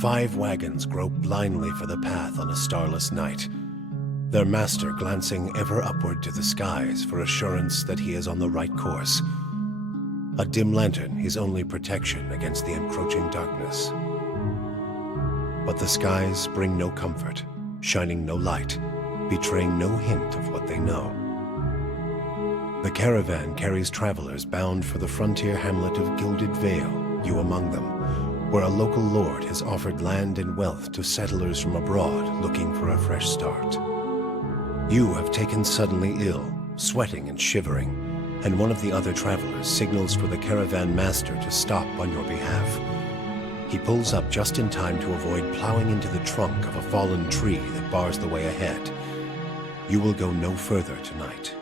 5 wagons grope blindly for the path on a starless night, their master glancing ever upward to the skies for assurance that he is on the right course. A dim lantern his only protection against the encroaching darkness. But the skies bring no comfort, shining no light, betraying no hint of what they know. The caravan carries travelers bound for the frontier hamlet of Gilded Vale, you among them, where a local lord has offered land and wealth to settlers from abroad looking for a fresh start. You have taken suddenly ill, sweating and shivering, and one of the other travelers signals for the caravan master to stop on your behalf. He pulls up just in time to avoid plowing into the trunk of a fallen tree that bars the way ahead. You will go no further tonight.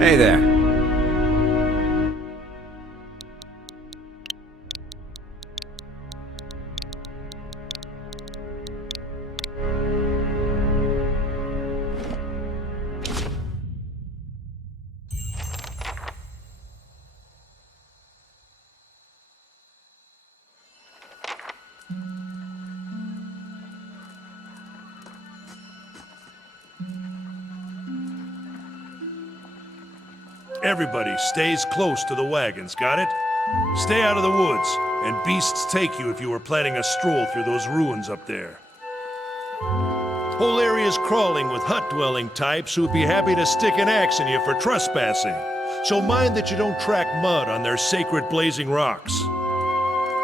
Hey there. Everybody stays close to the wagons, got it? Stay out of the woods, and beasts take you if you were planning a stroll through those ruins up there. Whole area's crawling with hut-dwelling types who'd be happy to stick an axe in you for trespassing. So mind that you don't track mud on their sacred blazing rocks.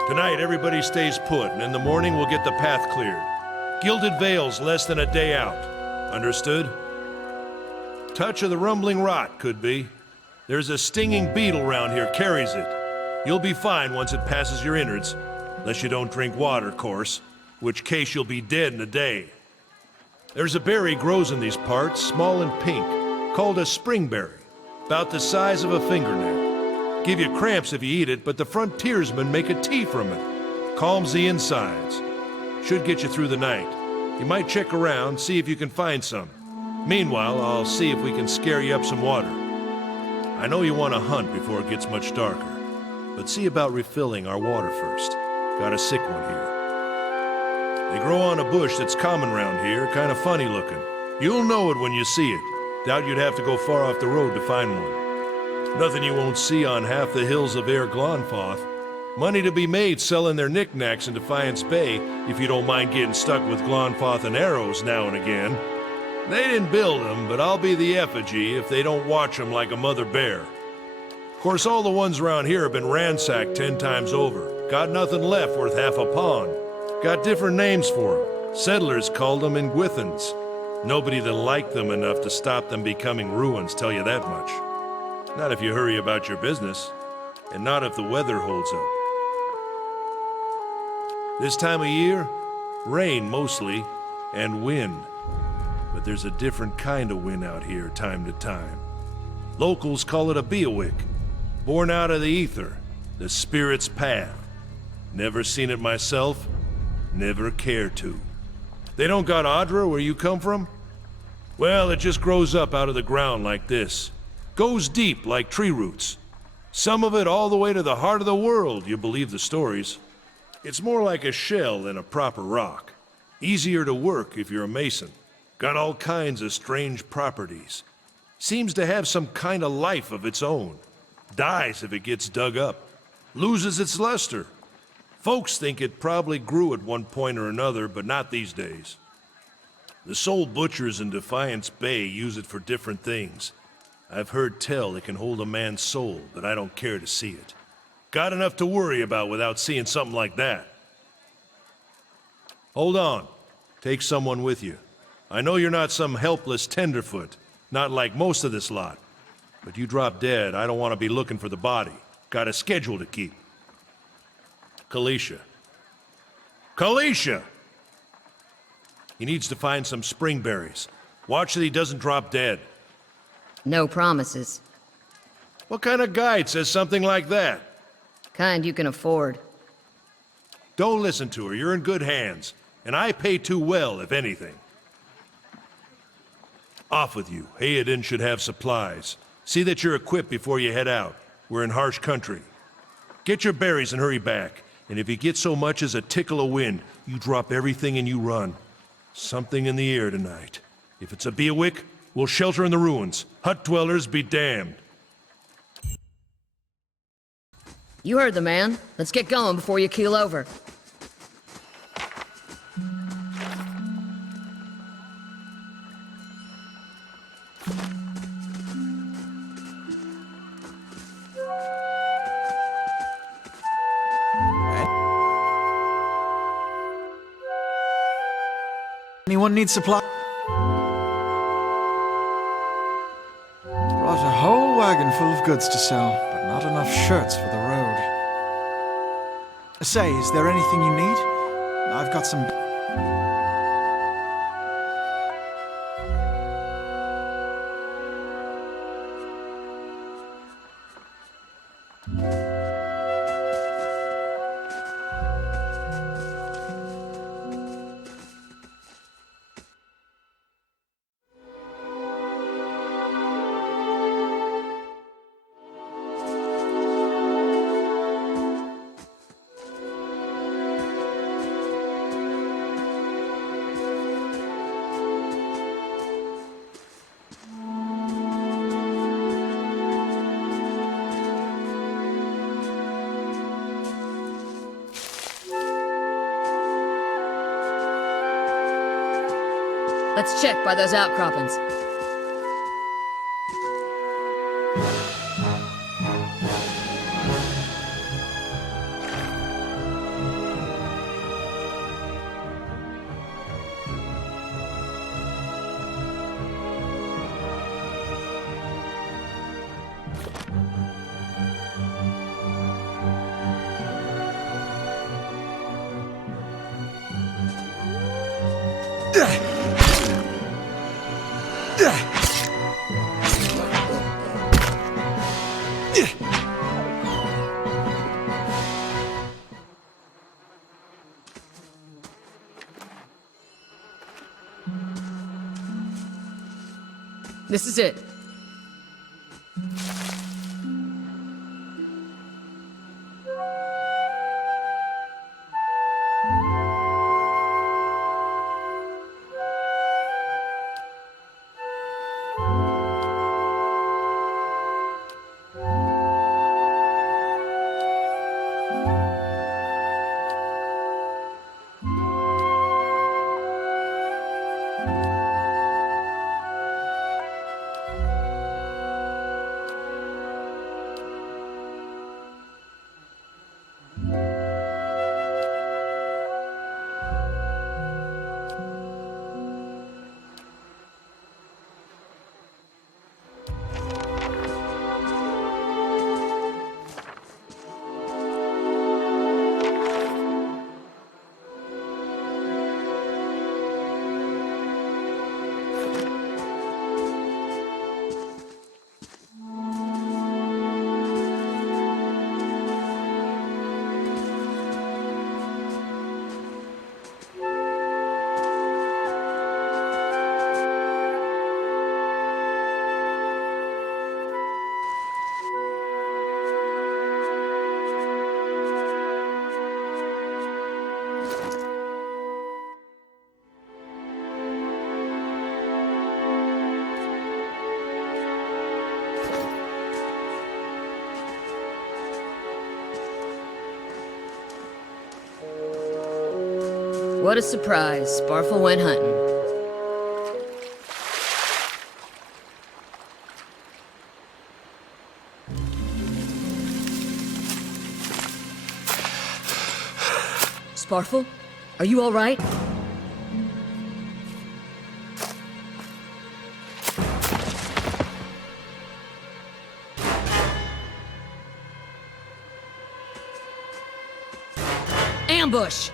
Tonight, everybody stays put, and in the morning we'll get the path cleared. Gilded Vale's less than a day out. Understood? Touch of the rumbling rot, could be. There's a stinging beetle round here, carries it. You'll be fine once it passes your innards, unless you don't drink water, course, which case you'll be dead in a day. There's a berry grows in these parts, small and pink, called a springberry, about the size of a fingernail. Give you cramps if you eat it, but the frontiersmen make a tea from it. Calms the insides. Should get you through the night. You might check around, see if you can find some. Meanwhile, I'll see if we can scare you up some water. I know you want to hunt before it gets much darker, but see about refilling our water first. Got a sick one here. They grow on a bush that's common round here, kind of funny looking. You'll know it when you see it. Doubt you'd have to go far off the road to find one. Nothing you won't see on half the hills of Air Glonfoth. Money to be made selling their knickknacks in Defiance Bay, if you don't mind getting stuck with Glonfoth and arrows now and again. They didn't build them, but I'll be the effigy if they don't watch them like a mother bear. Of course, all the ones around here have been ransacked 10 times over. Got nothing left worth half a pawn. Got different names for them. Settlers called them Ingwithans. Nobody that liked them enough to stop them becoming ruins, tell you that much. Not if you hurry about your business, and not if the weather holds up. This time of year, rain mostly, and wind. But there's a different kind of wind out here time to time. Locals call it a beowick, born out of the ether, the spirit's path. Never seen it myself, never care to. They don't got Adra where you come from? Well, it just grows up out of the ground like this. Goes deep like tree roots. Some of it all the way to the heart of the world, you believe the stories. It's more like a shell than a proper rock. Easier to work if you're a mason. Got all kinds of strange properties. Seems to have some kind of life of its own. Dies if it gets dug up. Loses its luster. Folks think it probably grew at one point or another, but not these days. The soul butchers in Defiance Bay use it for different things. I've heard tell it can hold a man's soul, but I don't care to see it. Got enough to worry about without seeing something like that. Hold on. Take someone with you. I know you're not some helpless tenderfoot, not like most of this lot. But you drop dead, I don't want to be looking for the body. Got a schedule to keep. Kalisha. Kalisha! He needs to find some springberries. Watch that he doesn't drop dead. No promises. What kind of guide says something like that? Kind you can afford. Don't listen to her, you're in good hands. And I pay too well, if anything. Off with you. Hayden should have supplies. See that you're equipped before you head out. We're in harsh country. Get your berries and hurry back. And if you get so much as a tickle of wind, you drop everything and you run. Something in the air tonight. If it's a Beawick, we'll shelter in the ruins. Hut dwellers be damned. You heard the man. Let's get going before you keel over. Anyone need supply? Brought a whole wagon full of goods to sell, but not enough shirts for the road. Say, is there anything you need? I've got some... Let's check by those outcroppings. This is it. What a surprise. Sparfle went hunting. Sparfle? Are you all right? Ambush!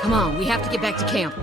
Come on, we have to get back to camp.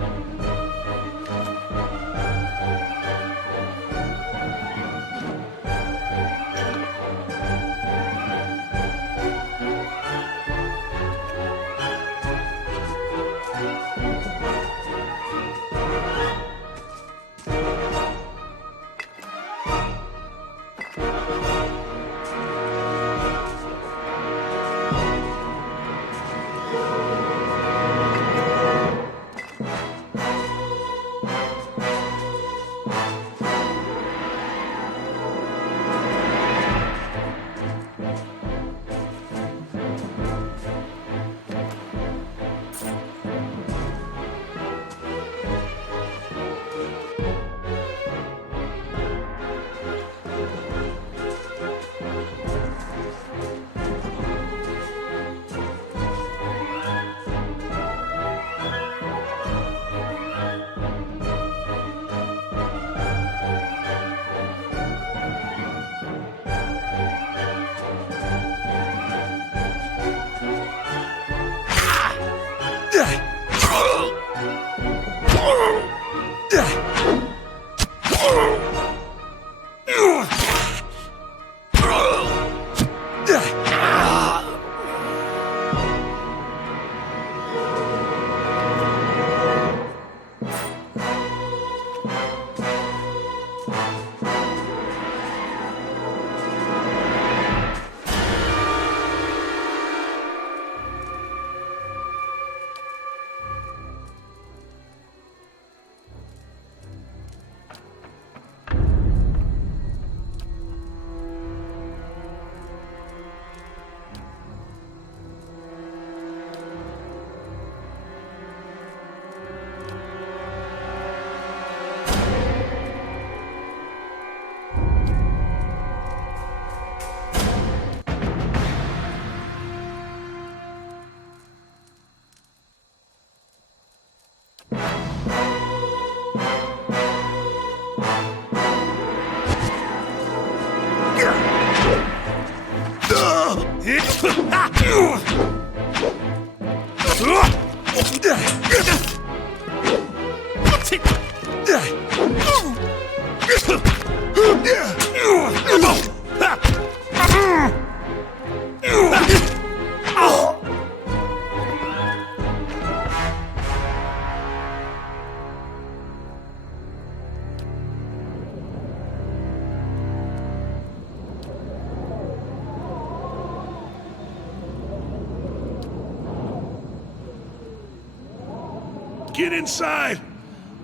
Get inside!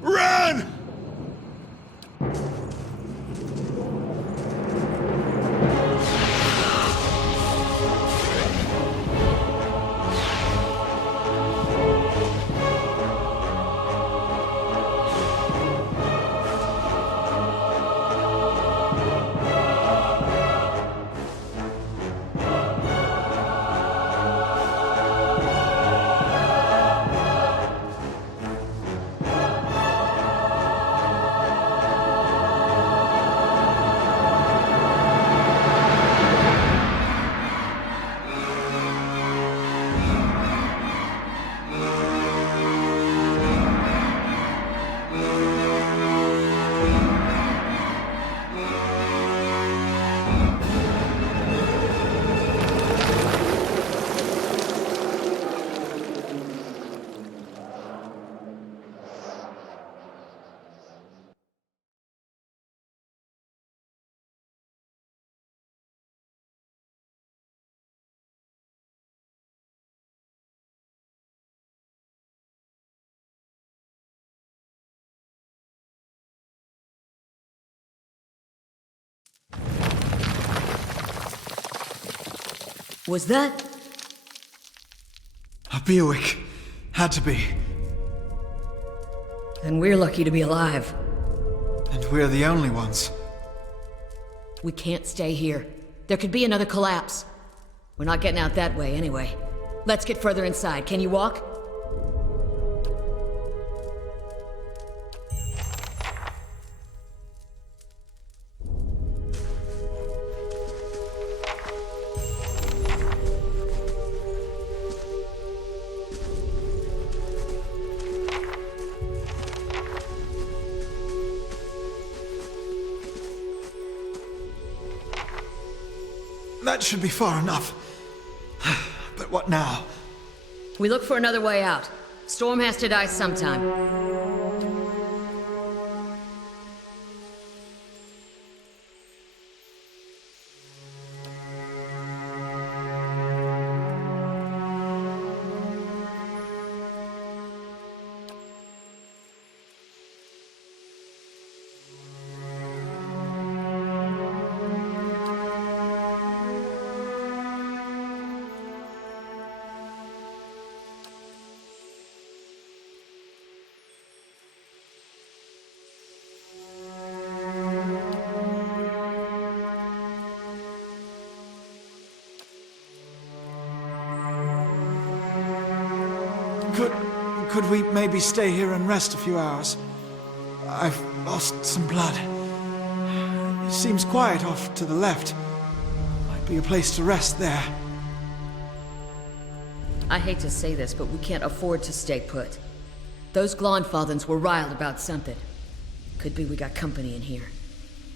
Run! Was that? A Buick. Had to be. Then we're lucky to be alive. And we're the only ones. We can't stay here. There could be another collapse. We're not getting out that way anyway. Let's get further inside. Can you walk? That should be far enough. But what now? We look for another way out. Storm has to die sometime. Could we maybe stay here and rest a few hours? I've lost some blood. It seems quiet off to the left. Might be a place to rest there. I hate to say this, but we can't afford to stay put. Those Glonfathens were riled about something. Could be we got company in here.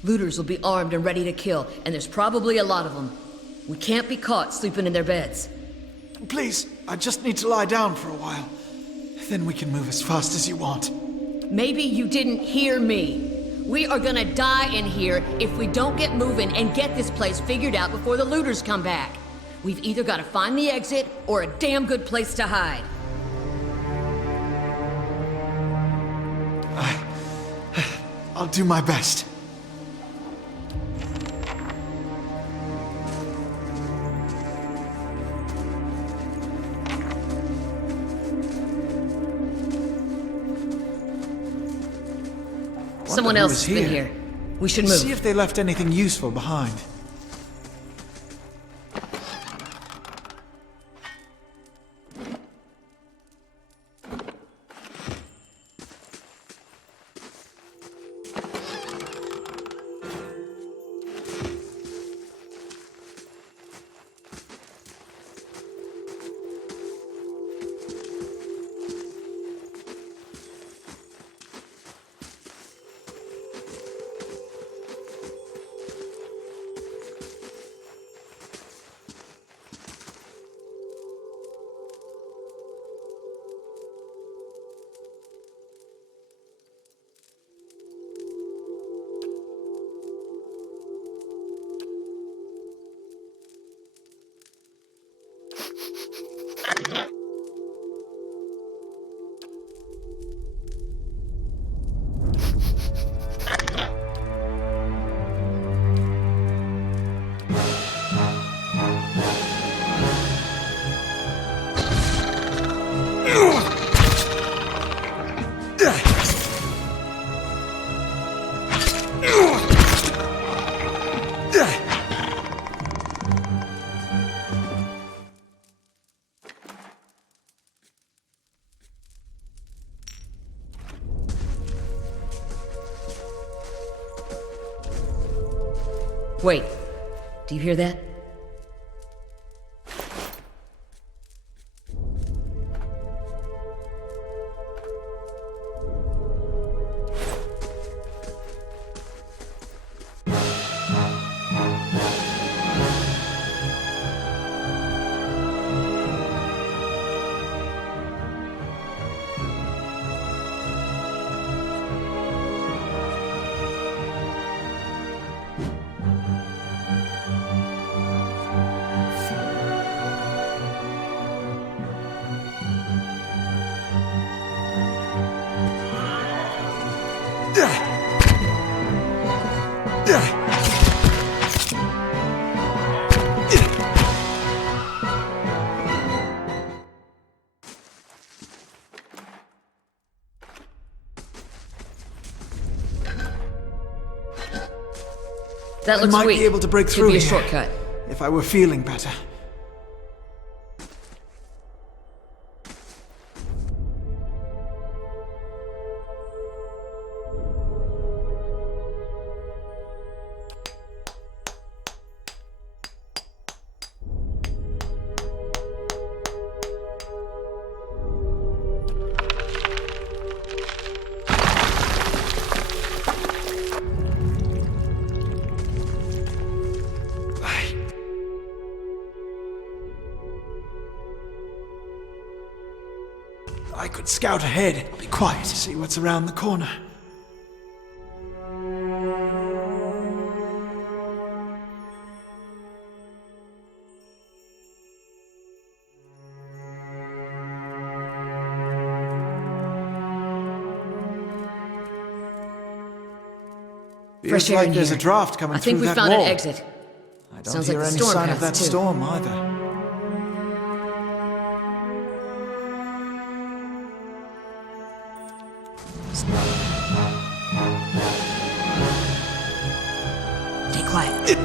Looters will be armed and ready to kill, and there's probably a lot of them. We can't be caught sleeping in their beds. Please, I just need to lie down for a while. Then we can move as fast as you want. Maybe you didn't hear me. We are gonna die in here if we don't get moving and get this place figured out before the looters come back. We've either gotta find the exit or a damn good place to hide. I'll do my best. Someone else has been here. We should move. See if they left anything useful behind. Wait, do you hear that? That I looks might weak. be able to break Could through be a here shortcut. if I were feeling better. I could scout ahead, be quiet, see what's around the corner. Fresh Feels air like in there's here. a draft coming I think through we that found wall. an exit. I don't Sounds hear like the any storm sign of path, that too. storm either. Stay quiet.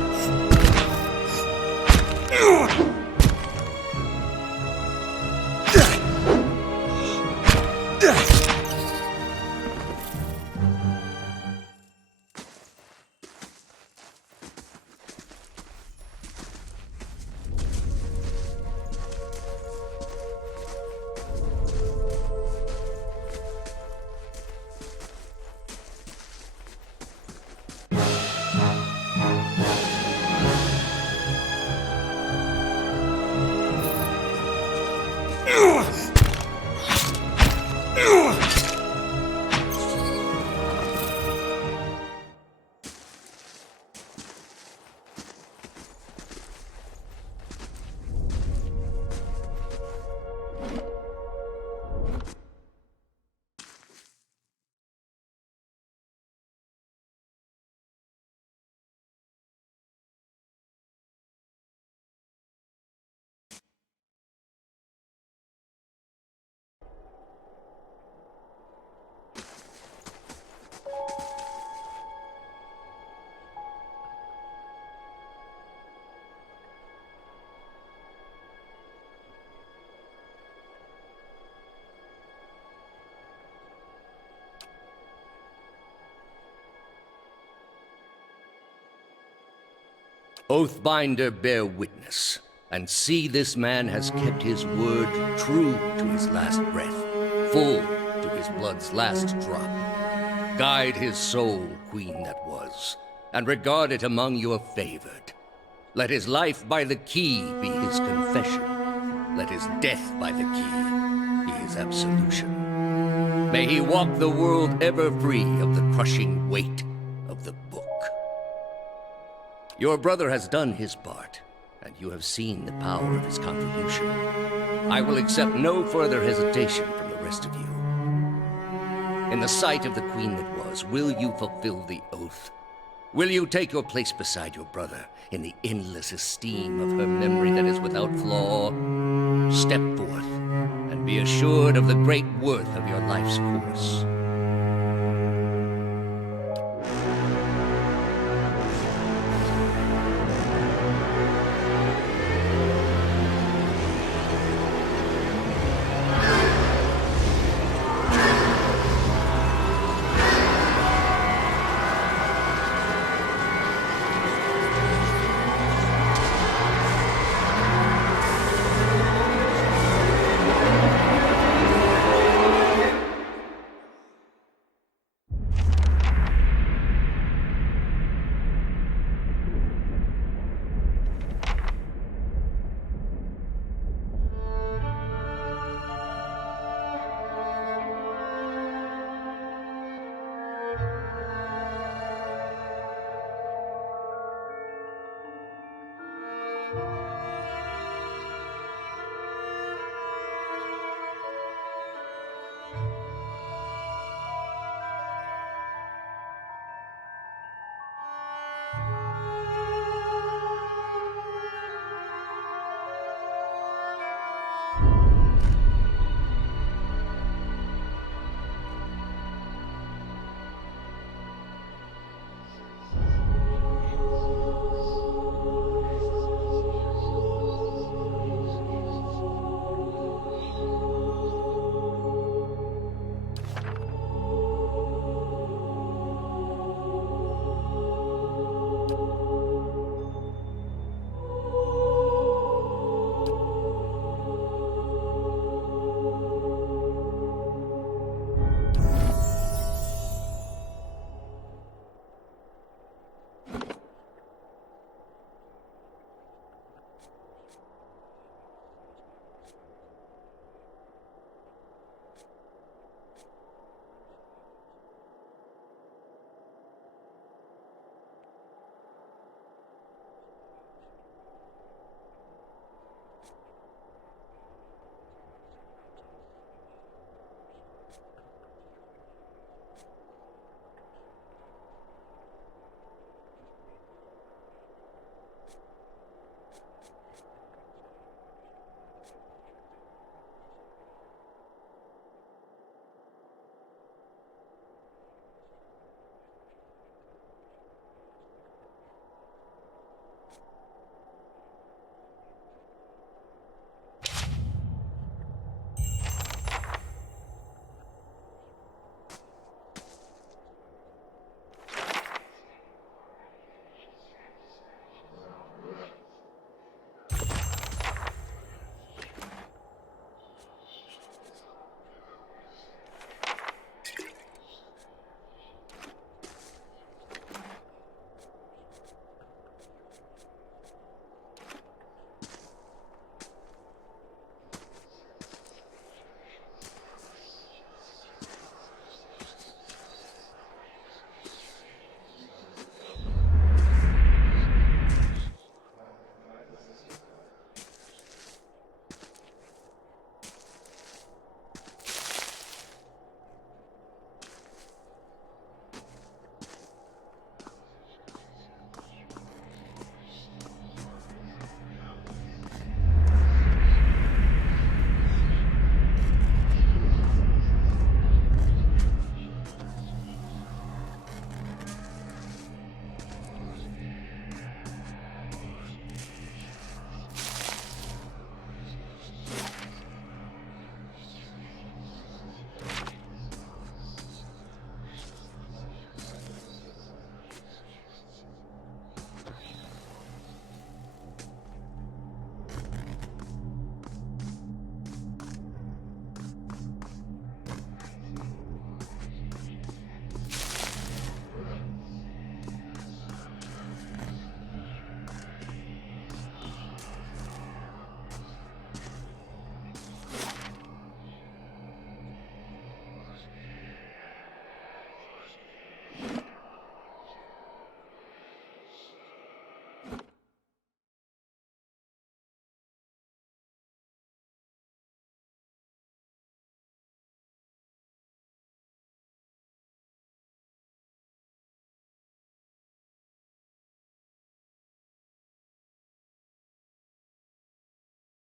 Oathbinder, bear witness, and see this man has kept his word true to his last breath, full to his blood's last drop. Guide his soul, queen that was, and regard it among your favored. Let his life by the key be his confession. Let his death by the key be his absolution. May he walk the world ever free of the crushing weight of the book. Your brother has done his part, and you have seen the power of his contribution. I will accept no further hesitation from the rest of you. In the sight of the queen that was, will you fulfill the oath? Will you take your place beside your brother in the endless esteem of her memory that is without flaw? Step forth, and be assured of the great worth of your life's course.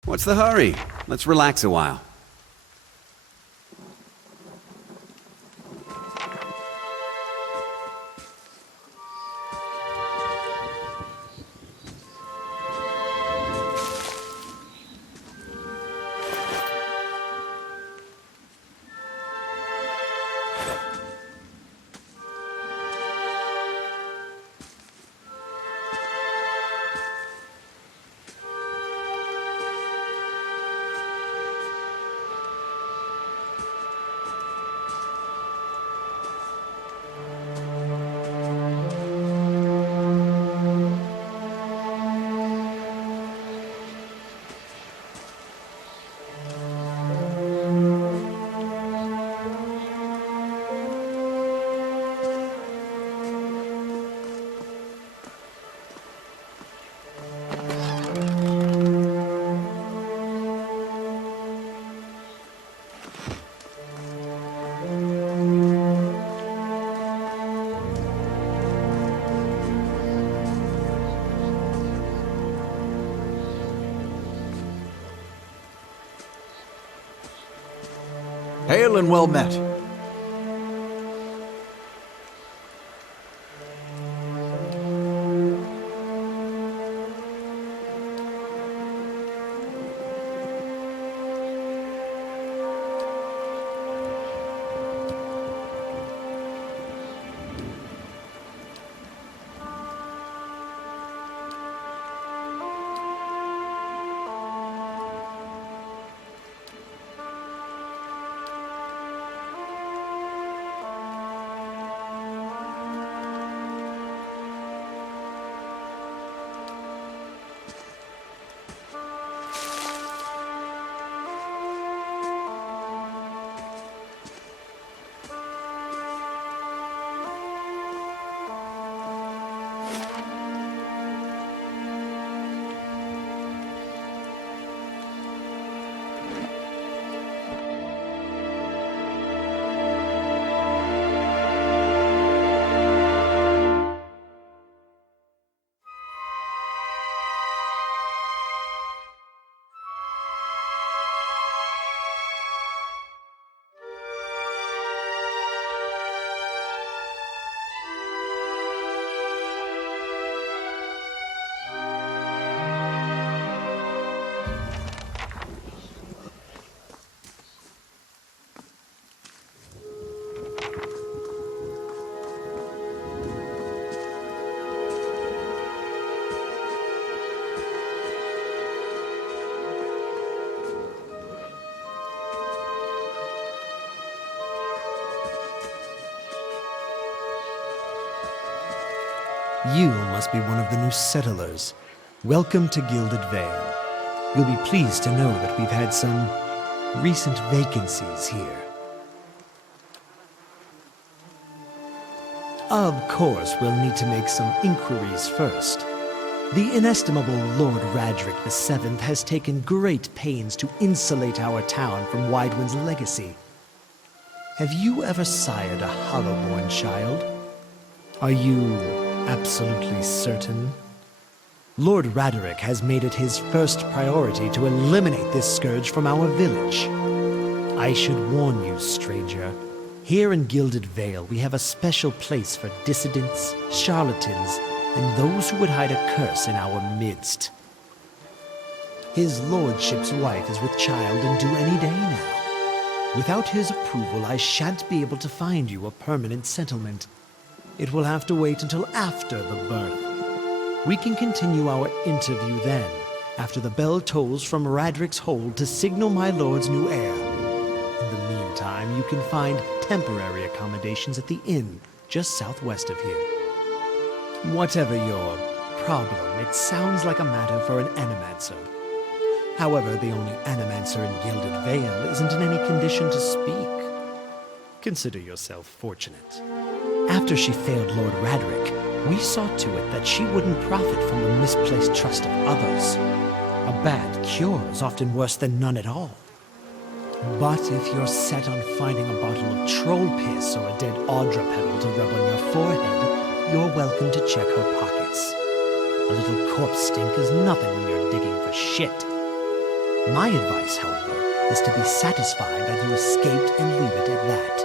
What's the hurry? Let's relax a while. Hail and well met. You must be one of the new settlers. Welcome to Gilded Vale. You'll be pleased to know that we've had some recent vacancies here. Of course, we'll need to make some inquiries first. The inestimable Lord Radric VII has taken great pains to insulate our town from Widewind's legacy. Have you ever sired a Hollowborn child? Are you absolutely certain? Lord Raderick has made it his first priority to eliminate this scourge from our village. I should warn you, stranger. Here in Gilded Vale, we have a special place for dissidents, charlatans, and those who would hide a curse in our midst. His lordship's wife is with child and due any day now. Without his approval, I shan't be able to find you a permanent settlement. It will have to wait until after the birth. We can continue our interview then, after the bell tolls from Radric's hold to signal my lord's new heir. In the meantime, you can find temporary accommodations at the inn just southwest of here. Whatever your problem, it sounds like a matter for an animancer. However, the only animancer in Gilded Vale isn't in any condition to speak. Consider yourself fortunate. After she failed Lord Radric, we saw to it that she wouldn't profit from the misplaced trust of others. A bad cure is often worse than none at all. But if you're set on finding a bottle of troll piss or a dead Audra pebble to rub on your forehead, you're welcome to check her pockets. A little corpse stink is nothing when you're digging for shit. My advice, however, is to be satisfied that you escaped and leave it at that.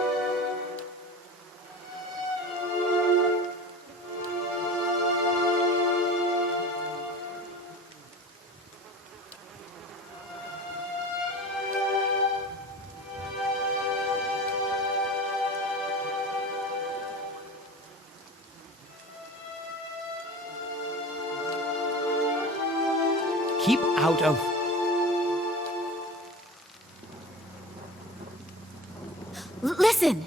Keep out of... Listen!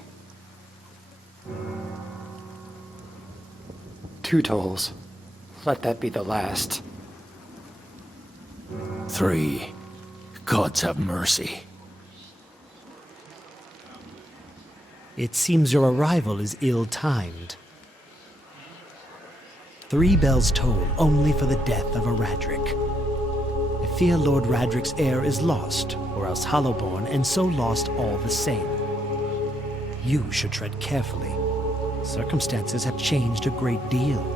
2 tolls. Let that be the last. 3. Gods have mercy. It seems your arrival is ill-timed. 3 bells toll only for the death of a Radric. I fear Lord Radric's heir is lost, or else Hollowborn, and so lost all the same. You should tread carefully. Circumstances have changed a great deal.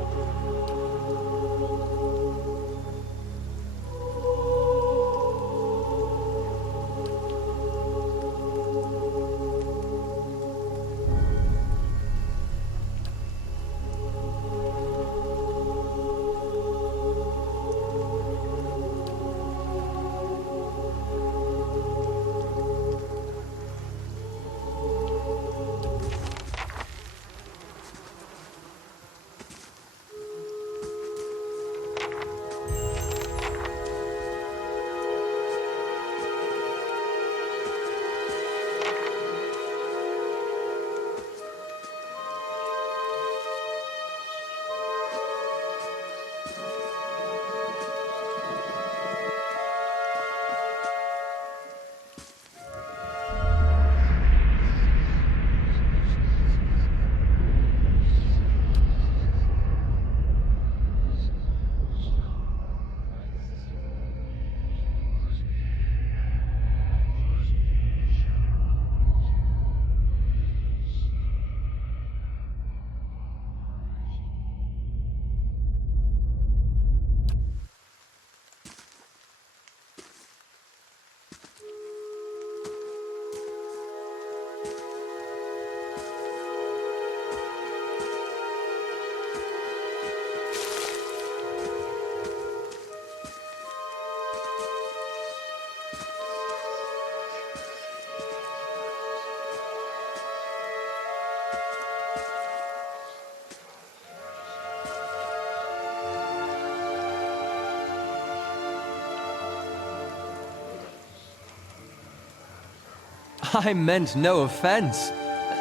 I meant no offense.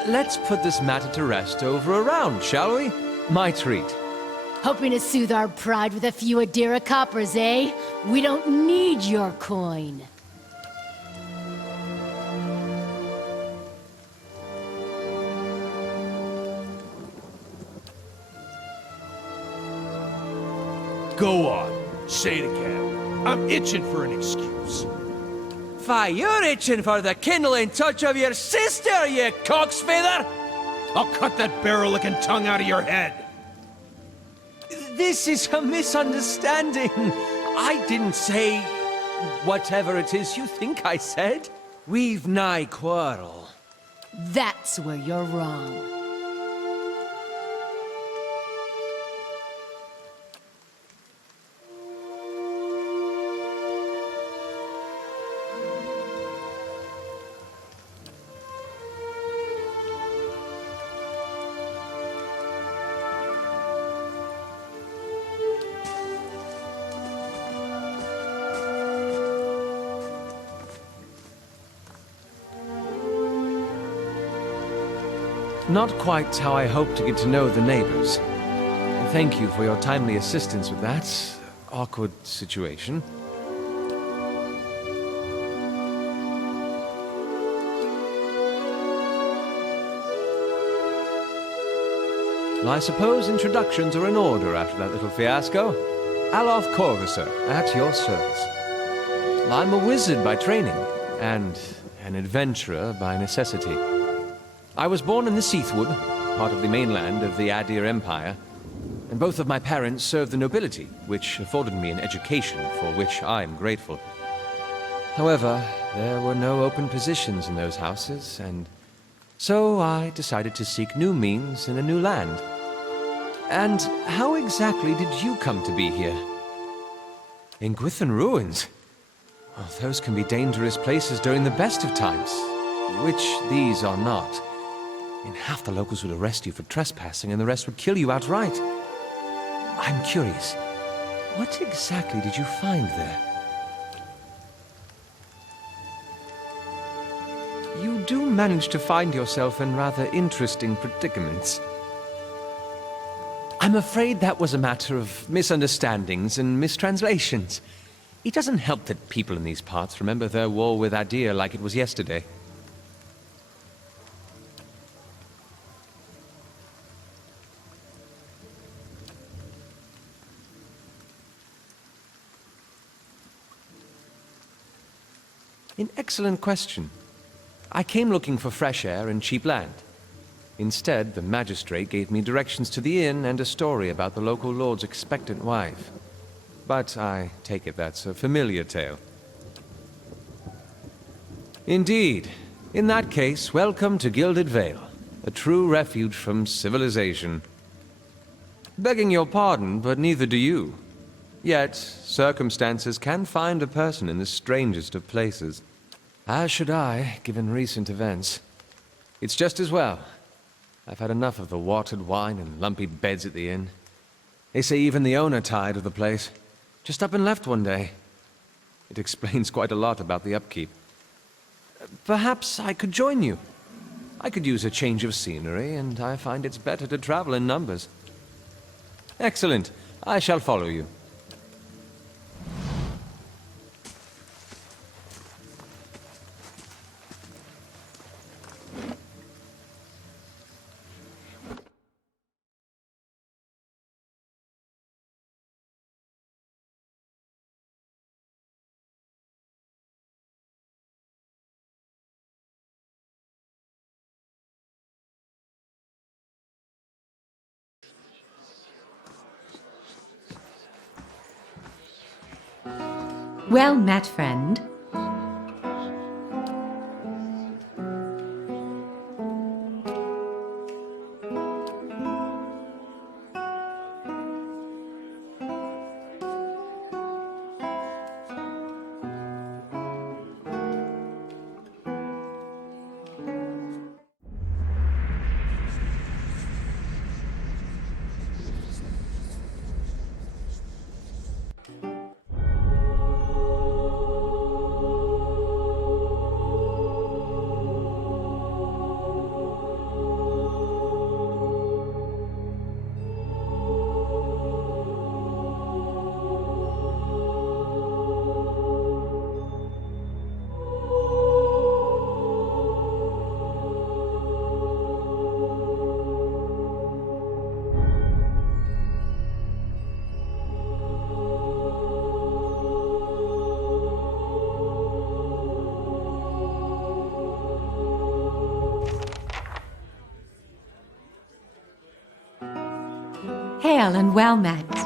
Let's put this matter to rest over a round, shall we? My treat. Hoping to soothe our pride with a few Adira coppers, eh? We don't need your coin. Go on. Say it again. I'm itching for an excuse. Fie, you're itching for the kindling touch of your sister, you cocksfeather! I'll cut that barrel-licking tongue out of your head. This is a misunderstanding. I didn't say whatever it is you think I said. We've nigh quarrel. That's where you're wrong. Not quite how I hoped to get to know the neighbors. Thank you for your timely assistance with that awkward situation. Well, I suppose introductions are in order after that little fiasco. Alof Corvusser, at your service. I'm a wizard by training, and an adventurer by necessity. I was born in the Seathwood, part of the mainland of the Adir Empire, and both of my parents served the nobility, which afforded me an education for which I am grateful. However, there were no open positions in those houses, and so I decided to seek new means in a new land. And how exactly did you come to be here? In Gwithan Ruins? Well, those can be dangerous places during the best of times, which these are not. In half the locals would arrest you for trespassing, and the rest would kill you outright. I'm curious, what exactly did you find there? You do manage to find yourself in rather interesting predicaments. I'm afraid that was a matter of misunderstandings and mistranslations. It doesn't help that people in these parts remember their war with Adir like it was yesterday. An excellent question. I came looking for fresh air and cheap land. Instead, the magistrate gave me directions to the inn and a story about the local lord's expectant wife. But I take it that's a familiar tale. Indeed. In that case, welcome to Gilded Vale, a true refuge from civilization. Begging your pardon, but neither do you. Yet, circumstances can find a person in the strangest of places. As should I, given recent events. It's just as well. I've had enough of the watered wine and lumpy beds at the inn. They say even the owner tired of the place. Just up and left one day. It explains quite a lot about the upkeep. Perhaps I could join you. I could use a change of scenery, and I find it's better to travel in numbers. Excellent. I shall follow you. Well met, friend. Hail and well met.